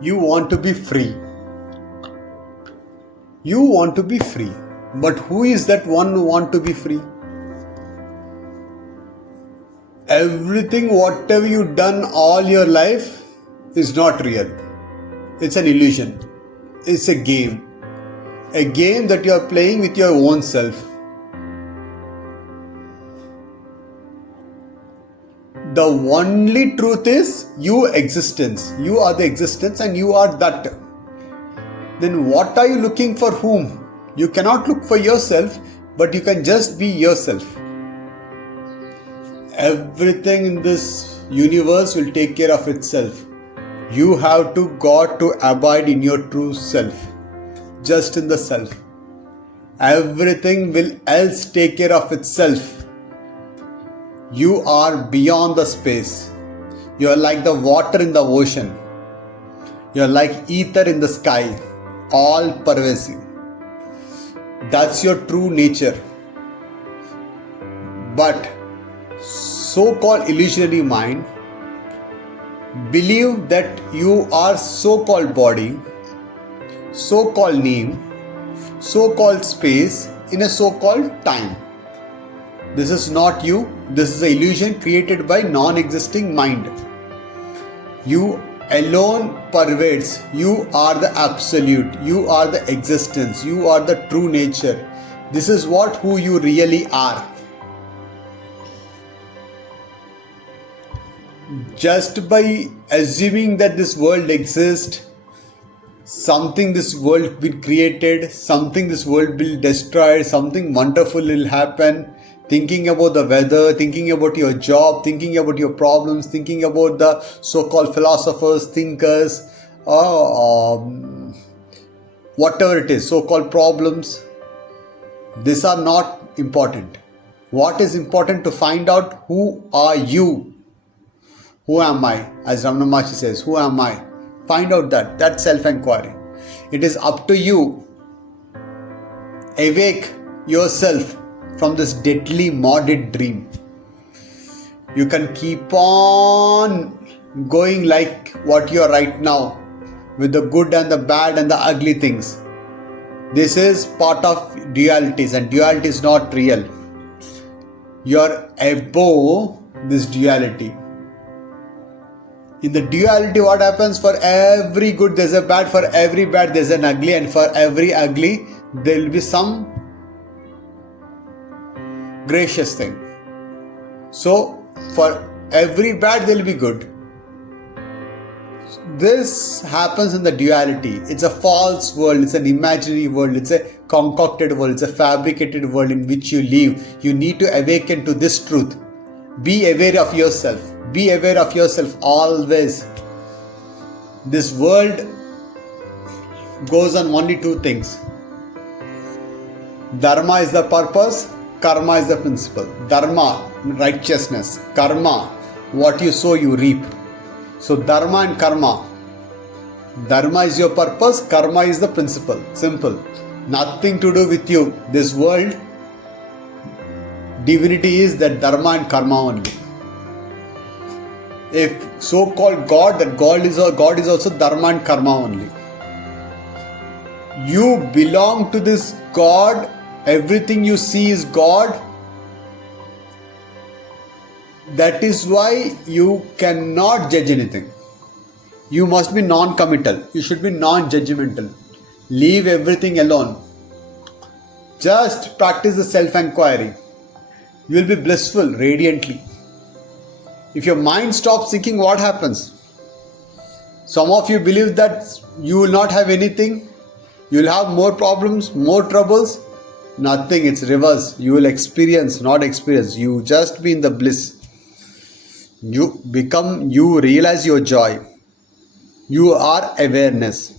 You want to be free. You want to be free. But who is that one who wants to be free? Everything, whatever you've done all your life is not real. It's an illusion. It's a game. A game that you are playing with your own self. The only truth is you existence. You are the existence and you are that. Then what are you looking for whom? You cannot look for yourself, but you can just be yourself. Everything in this universe will take care of itself. You have got to abide in your true self. Just in the self. Everything will else take care of itself. You are beyond the space. You are like the water in the ocean. You are like ether in the sky. All pervasive. That's your true nature. But so-called illusionary mind believe that you are so-called body, so-called name, so-called space in a so-called time. This is not you. This is an illusion created by non-existing mind. You alone pervades. You are the absolute. You are the existence. You are the true nature. This is who you really are. Just by assuming that this world exists, something this world will created, something this world will destroy, something wonderful will happen, thinking about the weather, thinking about your job, thinking about your problems, thinking about the so-called philosophers, thinkers, whatever it is, so-called problems. These are not important. What is important to find out who are you? Who am I? As Ramana Maharshi says, who am I? Find out that. That's self-inquiry. It is up to you. Awake yourself from this deadly morbid dream. You can keep on going like what you are right now, with the good and the bad and the ugly things. This is part of dualities, and duality is not real. You are above this duality. In the duality, what happens? For every good there's a bad, for every bad there's an ugly, and for every ugly there will be some gracious thing. So for every bad there will be good. This happens in the duality. It's a false world, it's an imaginary world, it's a concocted world, it's a fabricated world in which you live. You need to awaken to this truth. Be aware of yourself. Be aware of yourself always. This world goes on only two things. Dharma is the purpose, karma is the principle. Dharma, righteousness. Karma, what you sow you reap. So dharma and karma. Dharma is your purpose, karma is the principle. Simple. Nothing to do with you. This world, divinity is that dharma and karma only. If so-called God, that God is also dharma and karma only. You belong to this God. Everything you see is God. That is why you cannot judge anything. You must be non-committal. You should be non-judgmental. Leave everything alone. Just practice the self-inquiry. You will be blissful radiantly. If your mind stops thinking, what happens? Some of you believe that you will not have anything. You will have more problems, more troubles. Nothing, it's reverse. You will experience, not experience. You just be in the bliss. You realize your joy. You are awareness.